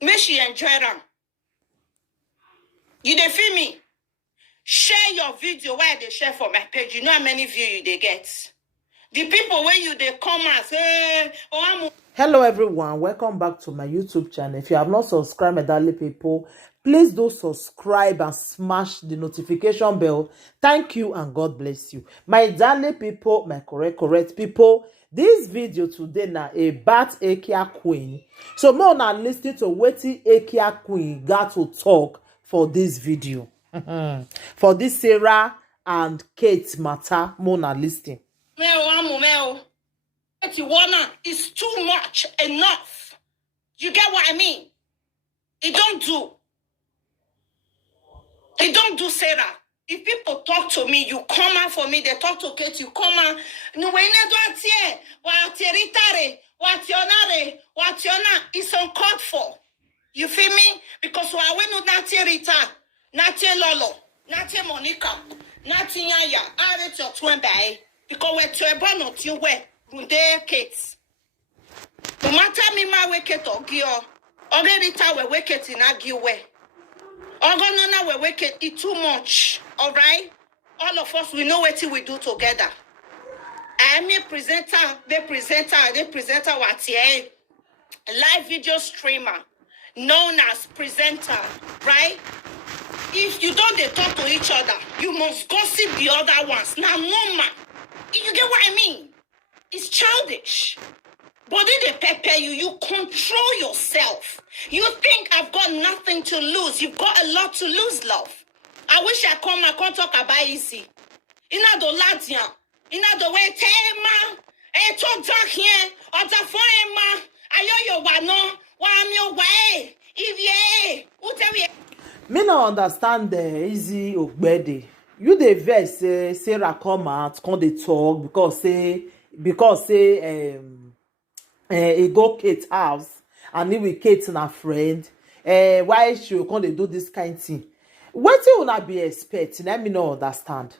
Make she enjoy them. You dey feel me? Share your video while they share for my page. You know how many views they get. The people when you they come and say, oh, I'm... Hello everyone, welcome back to my YouTube channel. If you have not subscribed, my darling people, please do subscribe and smash the notification bell. Thank you and God bless you. My darling people, my correct people, this video today na about Ekia Queen. So more na listening to wetin Ekia Queen got to talk for this video. For this Sarah and Kate matter, more na listening. It's too much, enough. You get what I mean? It don't do, Sarah. If people talk to me, you come out for me. They talk to Kate, you come out. No, it's uncalled for. You feel me? Because we no nati Rita, nati Lolo, nati Monica, nati Yaya. I your twin bay because we're twin not you we runde Kate. No matter me my wicket or gio, or Rita we wicket in a giwe. Ogonana we wicked it too much. All right? All of us we know what we do together. I am a presenter, they presenter what here. Live video streamer, known as presenter, right? If you don't they talk to each other, you must gossip the other ones. Now no man. You get what I mean? It's childish. Body they prepare you, you control yourself. You think I've got nothing to lose. You've got a lot to lose, love. I wish I can't talk about easy. Ina do latia. Ina do way tema. To talk here. Or to phone ma. Ayo wano. Wa am your way. If ye. Me no understand the easy ogbede. You dey vex say Sarah come out, come dey talk because say he go Kate house and he with Kate na friend. Why she come dey do this kind thing? Wetin una be expect? Let me no understand.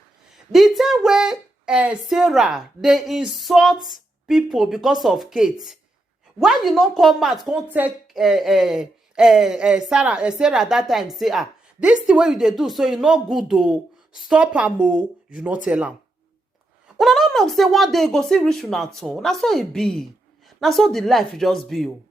The time where Sarah they insult people because of Kate. Why you no come out, come take Sarah that time say this thing what you dey do so you no good though. Stop am o, you no tell am. Una no know say one day go see reach una turn. Na so e be. Na so the life just be o.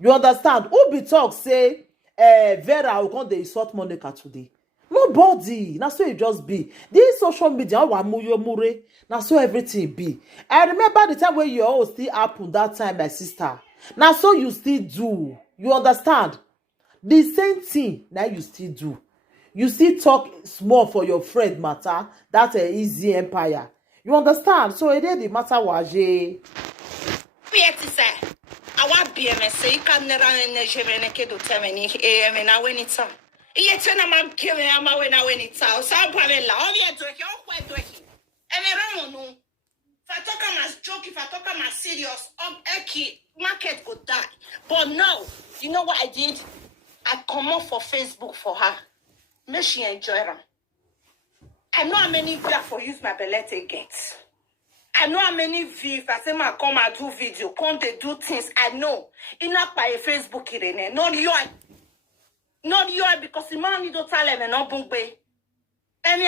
You understand? Who be talk say Vera will come dey insult Monica today? Nobody. Na so it just be. This social media wa muyo mure. Na so everything be. I remember the time when you all still happen that time, my sister. Na so you still do. You understand? The same thing now you still do. You still talk small for your friend matter. That's a easy empire. You understand? So it is the matter waje. I want BMS. You can never energy do tell me AM and I win it all. Yet when I'm killing him when I win it all. So I'm probably loud to your quite doing. And I don't know. If I talk I'm as joke, if I talk I'm as serious, Eki market could die. But no, you know what I did? I come up for Facebook for her. Make she enjoy them. I know how many views for use my belly get. I know how many views if I say my come and do video, come they do things. I know. Enough by a Facebook irene. Not you. Not you because the man need to tell them and not bungbe. And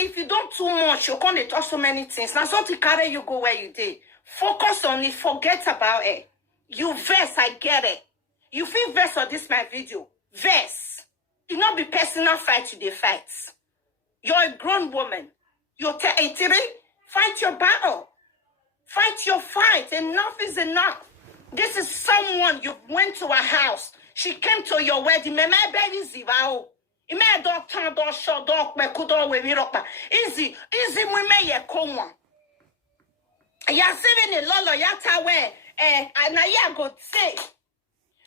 if you don't too much, you can't talk so many things. Now something carry you go where you did. Focus on it, forget about it. You verse, I get it. You feel verse on this my video. Verse. You not be personal fight to the fights. You're a grown woman. You're 83. Fight your battle. Fight your fight. Enough is enough. This is someone you went to a house. She came to your wedding. Me baby zivao. You may don't turn door short dog me could always be up. Easy we may ye come one. Ya saving a lolo yata where and I go say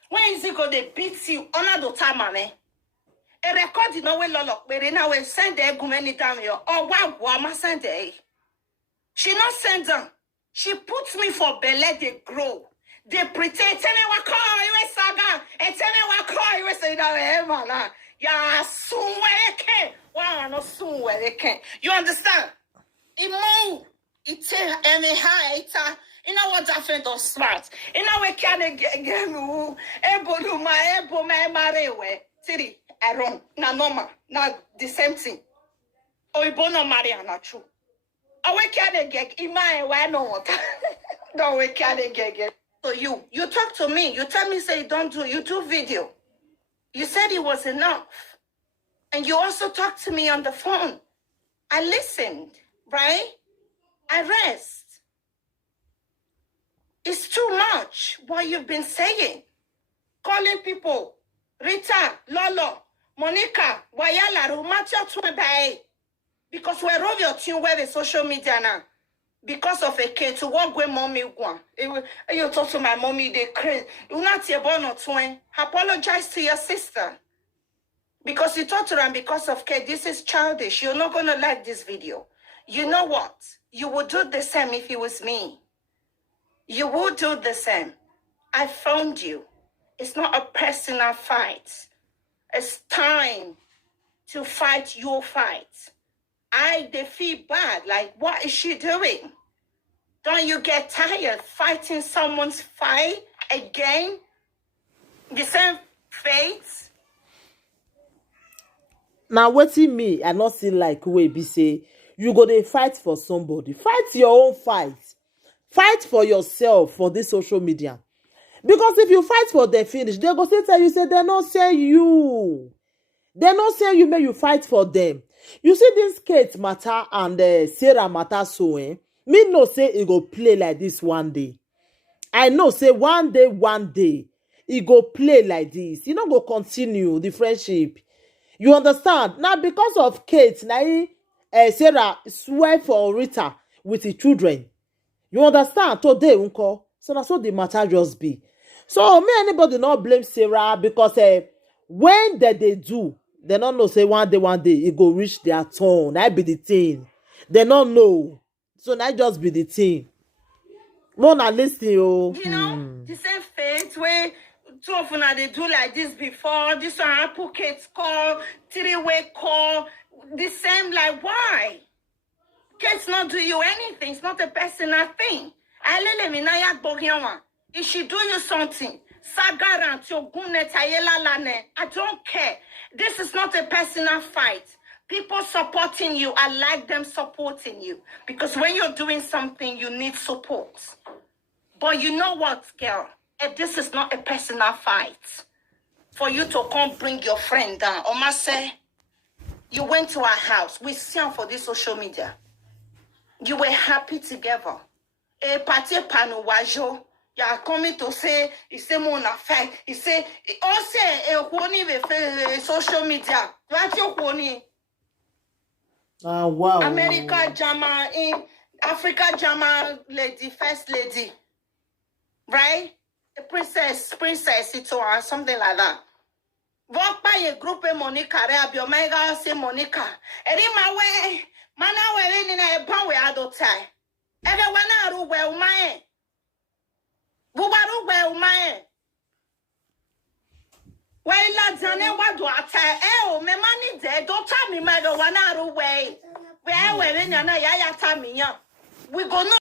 when is he go they beat you on the time man. A record you know when lolo but now we send the go many time yo or what send the she not send them. She puts me for belly they grow. They pretend tell me what call you saga and tell me what call you say that yeah soon where they can. Wow, not soon where they can. You understand? It move. It's any high. You know what I find on smart. You know we can get me able to my able my marewe. Tiri, I run. Na normal. Na the same thing. Oh, you born on Mariana true. Oh, we can get in my way no what. No, we can get. So you talk to me. You tell me say don't do. You do video. You said it was enough. And you also talked to me on the phone. I listened, right? I rest. It's too much what you've been saying. Calling people, Rita, Lolo, Monica, Wayala, Rumatia Tumebae. Because we're over your team where the social media now. Because of a kid to walk with mommy one. You talk to my mommy, they crazy. You not your born or twin. Apologize to your sister. Because you talk to them because of kid. This is childish. You're not gonna like this video. You know what? You would do the same if it was me. You would do the same. I found you. It's not a personal fight. It's time to fight your fight. They feel bad. Like, what is she doing? Don't you get tired fighting someone's fight again? The same fate? Now, wetin me, I not see like wey be say you go dey fight for somebody. Fight your own fight. Fight for yourself for this social media. Because if you fight for them finish, they go still tell you say they not say you. They not say you make you fight for them. You see this Kate matter and Sarah matter so me know say it go play like this one day. I know say one day it go play like this. You no go continue the friendship. You understand? Now because of Kate, now Sarah swear for Rita with the children. You understand? Today, unko. So that's what the matter just be. So me anybody not blame Sarah because when they do, they don't know say one day it go reach their turn. That be the thing. They don't know. So that just be the thing. More not listening, you know, the same fate where two of them they do like this before. This one Apple Kate's call, three-way call. The same, like why? Kate's not do you anything. It's not a personal thing. If she do you something, I don't care. This is not a personal fight. People supporting you, I like them supporting you. Because when you're doing something, you need support. But you know what, girl? If this is not a personal fight, for you to come bring your friend down, Oma say, you went to our house. We see her for this social media. You were happy together. A party panu wajo. You are coming to say, you say mon affair. You say, also, social media. What you want? wow. America Jama in Africa Jama lady, first lady. Right? A princess, it's or something like that. Walk by a group of Monica, your mega say Monica. And in my way, mana we in a power adult tie. Everyone are well, my. Bubaru well, my. Well, lads, and what do I tell? Oh, my money dead. Don't tell me, my one hour away. Where in your yaya tell me, we go no.